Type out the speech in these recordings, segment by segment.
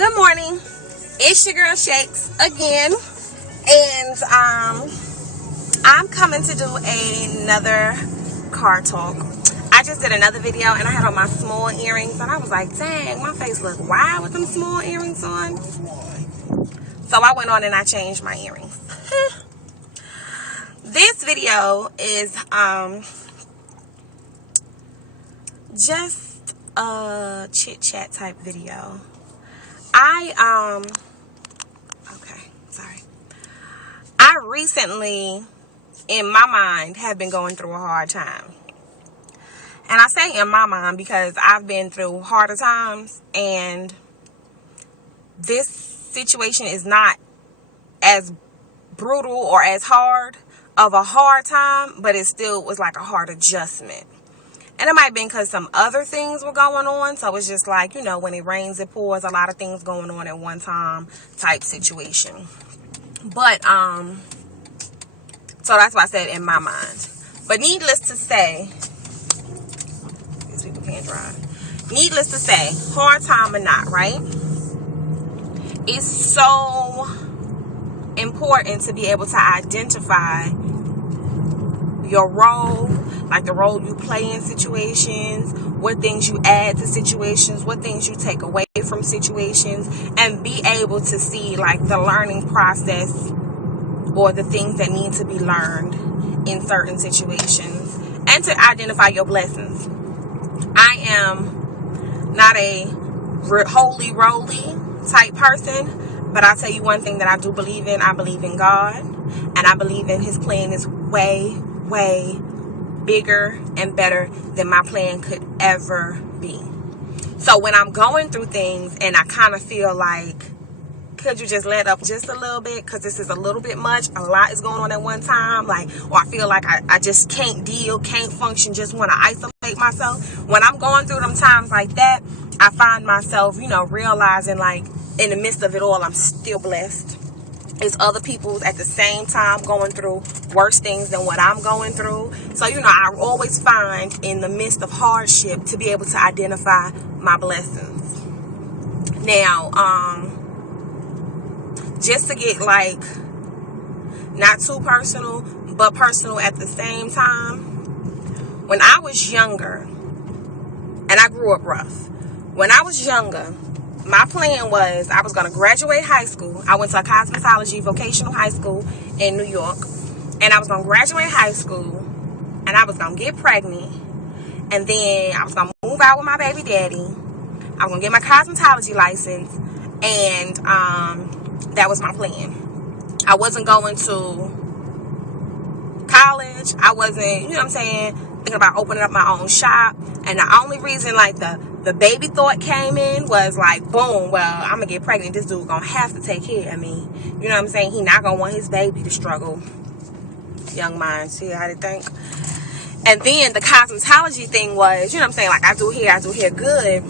Good morning. It's your girl Shakes again, and I'm coming to do another car talk. I just did another video and I had on my small earrings, and I was like, dang, my face look wild with them small earrings on. So I went on and I changed my earrings. This video is just a chit chat type video. I recently, in my mind, have been going through a hard time. And I say in my mind because I've been through harder times, and this situation is not as brutal or as hard of a hard time, but it still was like a hard adjustment. And it might have been because some other things were going on. So it's just like, you know, when it rains, it pours, a lot of things going on at one time type situation. But, so that's why I said in my mind. But needless to say, these people can't drive. Needless to say, hard time or not, right? It's so important to be able to identify your role, like the role you play in situations, what things you add to situations, what things you take away from situations, and be able to see like the learning process or the things that need to be learned in certain situations, and to identify your blessings. I am not a holy roly type person, but I'll tell you one thing that I do believe in. I believe in God, and I believe in his plan is way bigger and better than my plan could ever be. So when I'm going through things and I kind of feel like, could you just let up just a little bit, because this is a little bit much, a lot is going on at one time, like, or I feel like I just can't function, just want to isolate myself. When I'm going through them times like that, I find myself, you know, realizing like in the midst of it all, I'm still blessed. It's other people at the same time going through worse things than what I'm going through. So, you know, I always find in the midst of hardship to be able to identify my blessings. Now, just to get like not too personal, but personal at the same time. When I was younger, and I grew up rough. When I was younger, my plan was I was going to graduate high school. I went to a cosmetology vocational high school in New York. And I was going to graduate high school. And I was going to get pregnant. And then I was going to move out with my baby daddy. I was going to get my cosmetology license. And that was my plan. I wasn't going to college. I wasn't, you know what I'm saying, thinking about opening up my own shop. And the only reason like the baby thought came in was like, boom, well, I'm gonna get pregnant, this dude gonna have to take care of me. You know what I'm saying? He not gonna want his baby to struggle. Young minds, see how they think. And then the cosmetology thing was, you know what I'm saying, like I do hair good.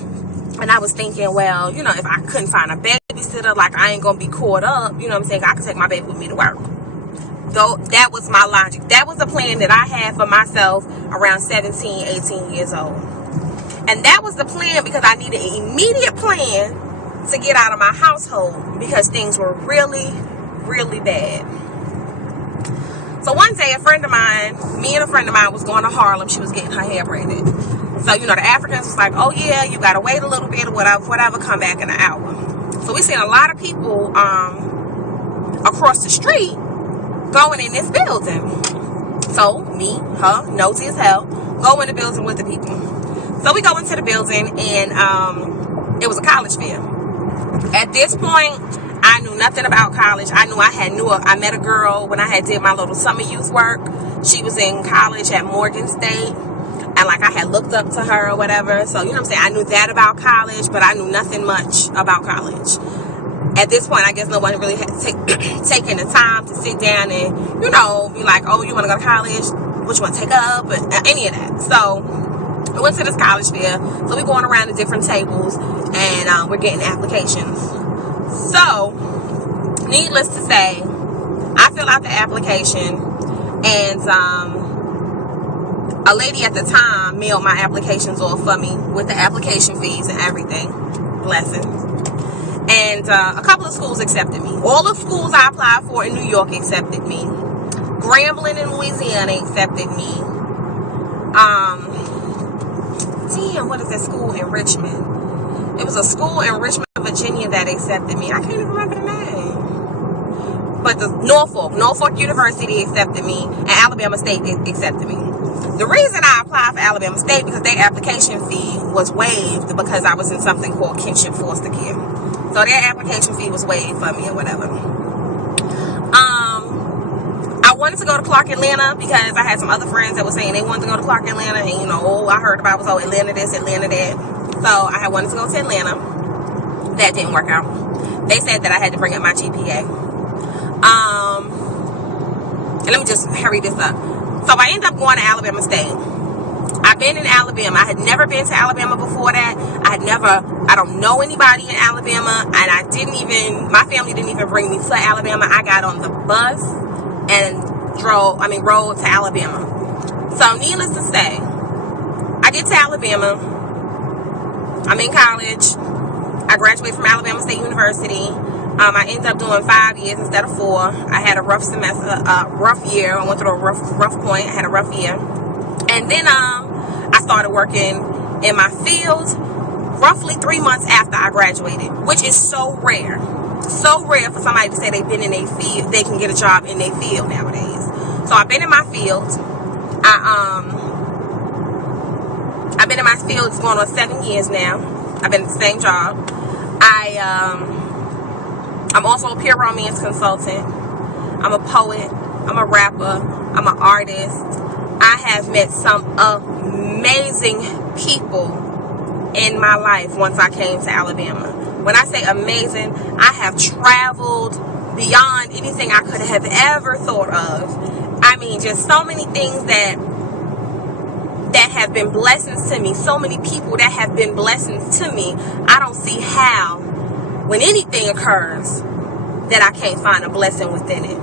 And I was thinking, well, you know, if I couldn't find a babysitter, like I ain't gonna be caught up, you know what I'm saying, I could take my baby with me to work. Though that was my logic. That was the plan that I had for myself around 17, 18 years old. And that was the plan because I needed an immediate plan to get out of my household because things were really bad. So one day me and a friend of mine was going to Harlem. She was getting her hair braided. So, you know, the Africans was like, oh yeah, you got to wait a little bit or whatever, come back in an hour. So we seen a lot of people across the street going in this building. So me, her, nosy as hell, go in the building with the people. So we go into the building, and it was a college fair. At this point, I knew nothing about college. I met a girl when I had did my little summer youth work. She was in college at Morgan State, and like I had looked up to her or whatever. So, you know what I'm saying, I knew that about college, but I knew nothing much about college. At this point, I guess no one really had taken the time to sit down and, you know, be like, oh, you want to go to college? What you want to take up? Any of that. So we went to this college fair. So we're going around to different tables, and we're getting applications. So, needless to say, I fill out the application, and a lady at the time mailed my applications off for me with the application fees and everything. Blessing. And a couple of schools accepted me. All the schools I applied for in New York accepted me. Grambling in Louisiana accepted me. Damn, what is that school in Richmond? It was a school in Richmond, Virginia that accepted me. I can't even remember the name. But the Norfolk University accepted me, and Alabama State accepted me. The reason I applied for Alabama State because their application fee was waived because I was in something called kinship foster care. So their application fee was waived for me or whatever. I wanted to go to Clark Atlanta because I had some other friends that were saying they wanted to go to Clark Atlanta, and you know, all I heard about was Atlanta this, Atlanta that. So I had wanted to go to Atlanta. That didn't work out. They said that I had to bring up my GPA. And let me just hurry this up. So I ended up going to Alabama State. I've been in Alabama. I had never been to Alabama before that. I don't know anybody in Alabama, and my family didn't even bring me to Alabama. I got on the bus and rode to Alabama. So needless to say, I get to Alabama. I'm in college. I graduated from Alabama State University. I ended up doing 5 years instead of 4. I had a rough semester, rough year. I went through a rough point. I had a rough year. And then I started working in my field roughly 3 months after I graduated, which is so rare. So rare for somebody to say they've been in a field, they can get a job in their field nowadays. So I've been in my field. I've been in my field, it's going on 7 years now. I've been at the same job. I'm also a peer romance consultant. I'm a poet. I'm a rapper. I'm an artist. I have met some amazing people in my life once I came to Alabama. When I say amazing, I have traveled beyond anything I could have ever thought of. I mean, just so many things that have been blessings to me. So many people that have been blessings to me. I don't see how, when anything occurs, that I can't find a blessing within it.